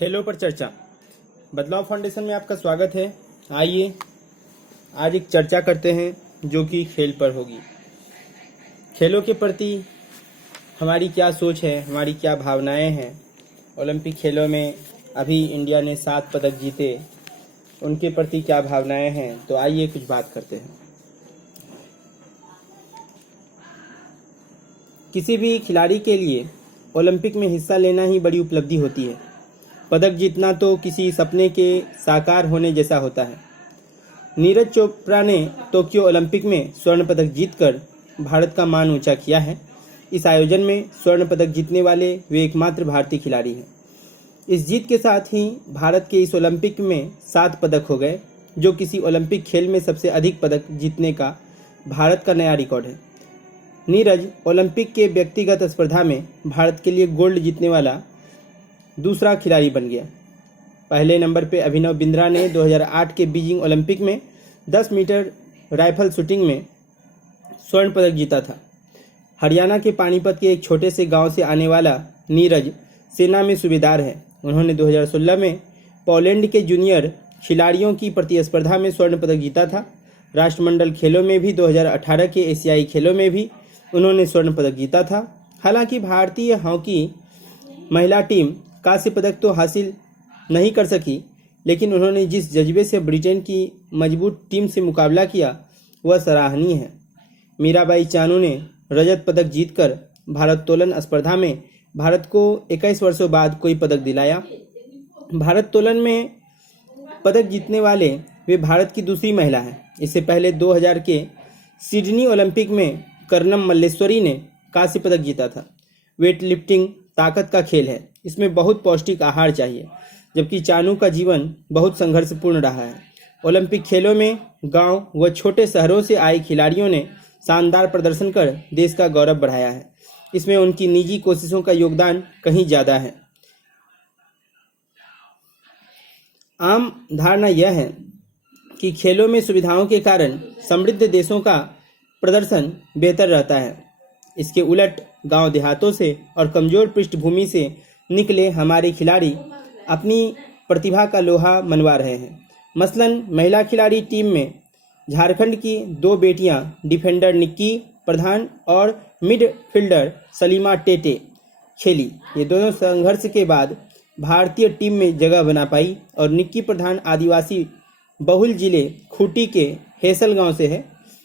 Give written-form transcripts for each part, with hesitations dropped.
खेलों पर चर्चा। बदलाव फाउंडेशन में आपका स्वागत है। आइए आज एक चर्चा करते हैं जो कि खेल पर होगी। खेलों के प्रति हमारी क्या सोच है, हमारी क्या भावनाएं हैं। ओलंपिक खेलों में अभी इंडिया ने 7 पदक जीते, उनके प्रति क्या भावनाएं हैं, तो आइए कुछ बात करते हैं। किसी भी खिलाड़ी के लिए ओलंपिक में हिस्सा लेना ही बड़ी उपलब्धि होती है। पदक जीतना तो किसी सपने के साकार होने जैसा होता है। नीरज चोपड़ा ने टोक्यो ओलंपिक में स्वर्ण पदक जीतकर भारत का मान ऊंचा किया है। इस आयोजन में स्वर्ण पदक जीतने वाले वे एकमात्र भारतीय खिलाड़ी हैं। इस जीत के साथ ही भारत के इस ओलंपिक में 7 पदक हो गए, जो किसी ओलंपिक खेल में सबसे अधिक पदक जीतने का भारत का नया रिकॉर्ड है। नीरज ओलंपिक के व्यक्तिगत स्पर्धा में भारत के लिए गोल्ड जीतने वाला दूसरा खिलाड़ी बन गया। पहले नंबर पर अभिनव बिंद्रा ने 2008 के बीजिंग ओलंपिक में 10 मीटर राइफल शूटिंग में स्वर्ण पदक जीता था। हरियाणा के पानीपत के एक छोटे से गांव से आने वाला नीरज सेना में सूबेदार है। उन्होंने 2016 में पोलैंड के जूनियर खिलाड़ियों की प्रतिस्पर्धा में स्वर्ण पदक जीता था। राष्ट्रमंडल खेलों में भी 2018 के एशियाई खेलों में भी उन्होंने स्वर्ण पदक जीता था। हालांकि भारतीय हॉकी महिला टीम कांस्य पदक तो हासिल नहीं कर सकी, लेकिन उन्होंने जिस जज्बे से ब्रिटेन की मजबूत टीम से मुकाबला किया वह सराहनीय है। मीराबाई चानू ने रजत पदक जीतकर भारोत्तोलन स्पर्धा में भारत को 21 वर्षों बाद कोई पदक दिलाया। भारोत्तोलन में पदक जीतने वाले वे भारत की दूसरी महिला हैं। इससे पहले 2000 के सिडनी ओलंपिक में कर्नम मल्लेश्वरी ने कांस्य पदक जीता था। वेट लिफ्टिंग ताकत का खेल है, इसमें बहुत पौष्टिक आहार चाहिए, जबकि चानू का जीवन बहुत संघर्षपूर्ण रहा है। ओलंपिक खेलों में गांव व छोटे शहरों से आए खिलाड़ियों ने शानदार प्रदर्शन कर देश का गौरव बढ़ाया है। इसमें उनकी निजी कोशिशों का योगदान कहीं ज़्यादा है। आम धारणा यह है कि खेलों में सुविधाओं के कारण समृद्ध देशों का प्रदर्शन बेहतर रहता है। इसके उलट गांव देहातों से और कमजोर पृष्ठभूमि से निकले हमारे खिलाड़ी अपनी प्रतिभा का लोहा मनवा रहे हैं। मसलन महिला खिलाड़ी टीम में झारखंड की 2 बेटियां डिफेंडर निक्की प्रधान और मिडफील्डर सलीमा टेटे खेली। ये दोनों संघर्ष के बाद भारतीय टीम में जगह बना पाई और निक्की प्रधान आदिवासी बहुल जिले खूंटी के हेसल गांव से है।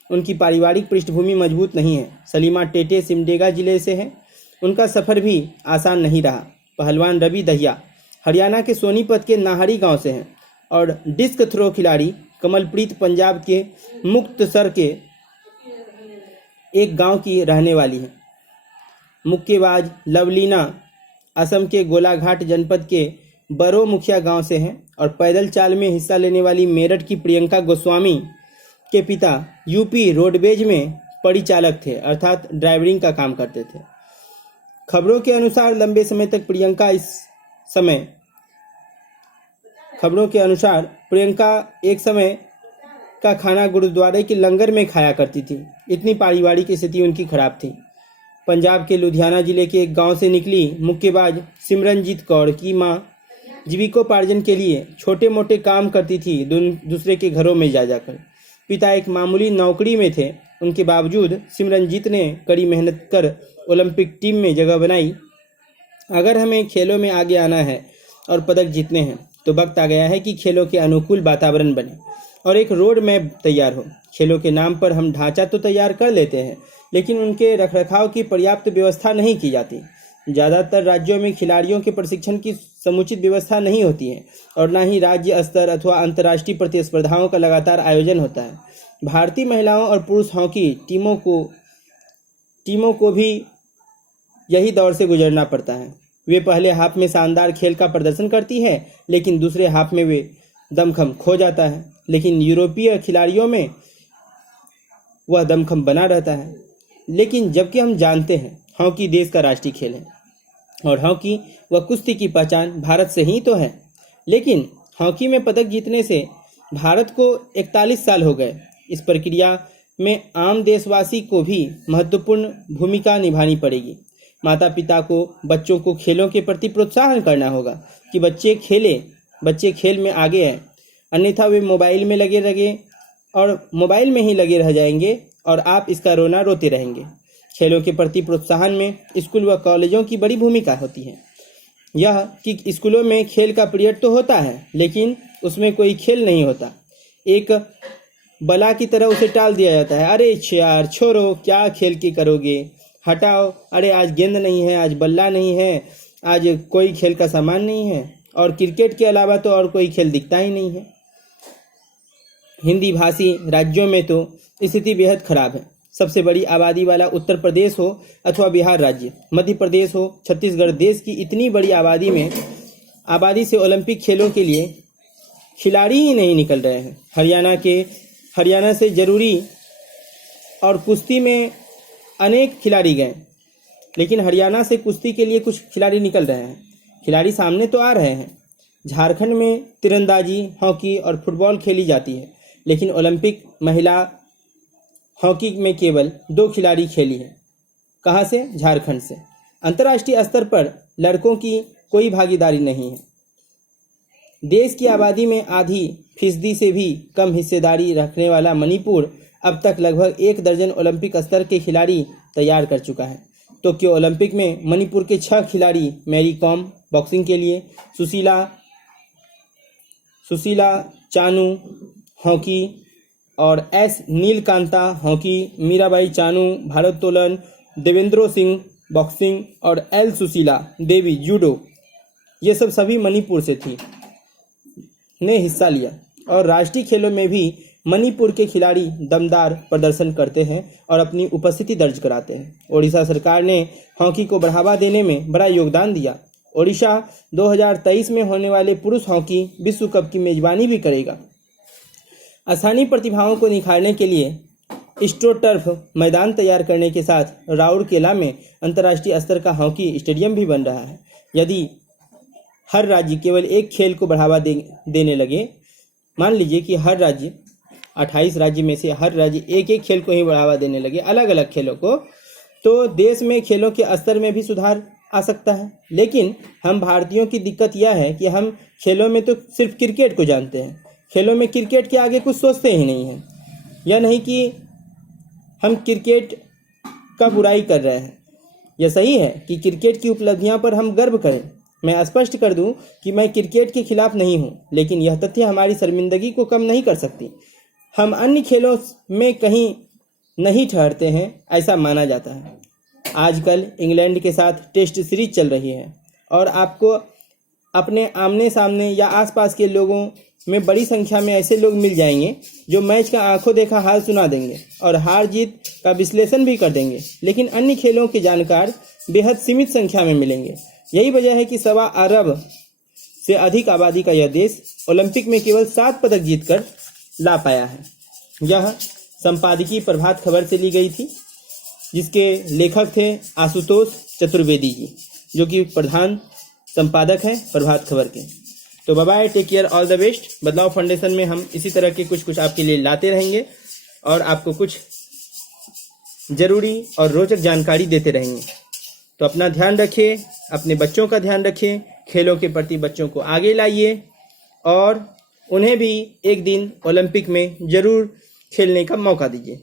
उनकी पारिवारिक पृष्ठभूमि मजबूत नहीं है। सलीमा टेटे सिमडेगा जिले से है। उनका सफर भी आसान नहीं रहा। पहलवान रवि दहिया हरियाणा के सोनीपत के नाहरी गांव से हैं और डिस्क थ्रो खिलाड़ी कमलप्रीत पंजाब के मुक्तसर के एक गांव की रहने वाली है। मुक्केबाज लवलीना असम के गोलाघाट जनपद के बरो मुखिया गांव से हैं और पैदल चाल में हिस्सा लेने वाली मेरठ की प्रियंका गोस्वामी के पिता यूपी रोडवेज में परिचालक थे, अर्थात ड्राइवरिंग का काम करते थे। खबरों के अनुसार प्रियंका एक समय का खाना गुरुद्वारे के लंगर में खाया करती थी। इतनी पारिवारिक स्थिति उनकी खराब थी। पंजाब के लुधियाना जिले के एक गांव से निकली मुक्केबाज सिमरनजीत कौर की मां जीविकोपार्जन के लिए छोटे मोटे काम करती थी, दूसरे के घरों में जा जाकर। पिता एक मामूली नौकरी में थे। उनके बावजूद सिमरनजीत ने कड़ी मेहनत कर ओलंपिक टीम में जगह बनाई। अगर हमें खेलों में आगे आना है और पदक जीतने हैं तो वक्त आ गया है कि खेलों के अनुकूल वातावरण बने और एक रोड मैप तैयार हो। खेलों के नाम पर हम ढांचा तो तैयार कर लेते हैं, लेकिन उनके रखरखाव की पर्याप्त व्यवस्था नहीं की जाती। ज़्यादातर राज्यों में खिलाड़ियों के प्रशिक्षण की समुचित व्यवस्था नहीं होती है और न ही राज्य स्तर अथवा अंतर्राष्ट्रीय प्रतिस्पर्धाओं का लगातार आयोजन होता है। भारतीय महिलाओं और पुरुष हॉकी टीमों को भी यही दौर से गुजरना पड़ता है। वे पहले हाफ में शानदार खेल का प्रदर्शन करती है, लेकिन दूसरे हाफ में वे दमखम खो जाता है। लेकिन यूरोपीय खिलाड़ियों में वह दमखम बना रहता है। लेकिन जबकि हम जानते हैं हॉकी देश का राष्ट्रीय खेल है और हॉकी व कुश्ती की पहचान भारत से ही तो है, लेकिन हॉकी में पदक जीतने से भारत को 41 साल हो गए। इस प्रक्रिया में आम देशवासी को भी महत्वपूर्ण भूमिका निभानी पड़ेगी। माता पिता को बच्चों को खेलों के प्रति प्रोत्साहन करना होगा कि बच्चे खेल में आगे हैं, अन्यथा वे मोबाइल में लगे और मोबाइल में ही लगे रह जाएंगे और आप इसका रोना रोते रहेंगे। खेलों के प्रति प्रोत्साहन में स्कूल व कॉलेजों की बड़ी भूमिका होती है। यह कि स्कूलों में खेल का पीरियड तो होता है लेकिन उसमें कोई खेल नहीं होता, एक बला की तरह उसे टाल दिया जाता है। अरे यार छोड़ो, क्या खेल के करोगे, हटाओ, अरे आज गेंद नहीं है, आज बल्ला नहीं है, आज कोई खेल का सामान नहीं है, और क्रिकेट के अलावा तो और कोई खेल दिखता ही नहीं है। हिंदी भाषी राज्यों में तो स्थिति बेहद खराब है। सबसे बड़ी आबादी वाला उत्तर प्रदेश हो अथवा बिहार राज्य, मध्य प्रदेश हो, छत्तीसगढ़, देश की इतनी बड़ी आबादी से ओलंपिक खेलों के लिए खिलाड़ी ही नहीं निकल रहे हैं। हरियाणा से जरूरी और कुश्ती में अनेक खिलाड़ी गए, लेकिन हरियाणा से कुश्ती के लिए कुछ खिलाड़ी निकल रहे हैं। खिलाड़ी सामने तो आ रहे हैं। झारखंड में तीरंदाजी, हॉकी और फुटबॉल खेली जाती है, लेकिन ओलंपिक महिला हॉकी में केवल 2 खिलाड़ी खेली है। कहाँ से? झारखंड से। अंतर्राष्ट्रीय स्तर पर लड़कों की कोई भागीदारी नहीं है। देश की आबादी में आधी फीसदी से भी कम हिस्सेदारी रखने वाला मणिपुर अब तक लगभग 1 दर्जन ओलंपिक स्तर के खिलाड़ी तैयार कर चुका है। टोक्यो ओलंपिक में मणिपुर के 6 खिलाड़ी, मैरी कॉम बॉक्सिंग के लिए, सुशीला चानू हॉकी और एस नीलकांता हॉकी, मीराबाई चानू भारोत्तोलन, देवेंद्रो सिंह बॉक्सिंग और एल सुशीला देवी जूडो, ये सभी मणिपुर से ने हिस्सा लिया। और राष्ट्रीय खेलों में भी मणिपुर के खिलाड़ी दमदार प्रदर्शन करते हैं और अपनी उपस्थिति दर्ज कराते हैं। ओडिशा सरकार ने हॉकी को बढ़ावा देने में बड़ा योगदान दिया। ओडिशा 2023 में होने वाले पुरुष हॉकी विश्व कप की मेजबानी भी करेगा। स्थानीय प्रतिभाओं को निखारने के लिए स्ट्रोटर्फ मैदान तैयार करने के साथ राउरकेला में अंतर्राष्ट्रीय स्तर का हॉकी स्टेडियम भी बन रहा है। यदि हर राज्य केवल एक खेल को बढ़ावा देने लगे, मान लीजिए कि हर राज्य 28 राज्य में से हर राज्य एक खेल को ही बढ़ावा देने लगे, अलग अलग खेलों को, तो देश में खेलों के स्तर में भी सुधार आ सकता है। लेकिन हम भारतीयों की दिक्कत यह है कि हम खेलों में तो सिर्फ क्रिकेट को जानते हैं, खेलों में क्रिकेट के आगे कुछ सोचते ही नहीं हैं। यह नहीं कि हम क्रिकेट का बुराई कर रहे हैं, यह सही है कि क्रिकेट की उपलब्धियां पर हम गर्व करें। मैं स्पष्ट कर दूं कि मैं क्रिकेट के खिलाफ नहीं हूं, लेकिन यह तथ्य हमारी शर्मिंदगी को कम नहीं कर सकती। हम अन्य खेलों में कहीं नहीं ठहरते हैं, ऐसा माना जाता है। आजकल इंग्लैंड के साथ टेस्ट सीरीज चल रही है और आपको अपने आमने सामने या आसपास के लोगों में बड़ी संख्या में ऐसे लोग मिल जाएंगे जो मैच का आंखों देखा हाल सुना देंगे और हार जीत का विश्लेषण भी कर देंगे, लेकिन अन्य खेलों के जानकार बेहद सीमित संख्या में मिलेंगे। यही वजह है कि 1.25 अरब से अधिक आबादी का यह देश ओलंपिक में केवल 7 पदक जीतकर ला पाया है। यह संपादकीय प्रभात खबर से ली गई थी, जिसके लेखक थे आशुतोष चतुर्वेदी जी, जो कि प्रधान संपादक हैं प्रभात खबर के। तो bye bye, take care, all the best. Badlav foundation में हम इसी तरह के कुछ आपके लिए लाते रहेंगे और आपको कुछ जरूरी और रोचक जानकारी देते रहेंगे। तो अपना ध्यान रखिए, अपने बच्चों का ध्यान रखिए, खेलों के प्रति बच्चों को आगे लाइए और उन्हें भी एक दिन ओलंपिक में जरूर खेलने का मौका दीजिए।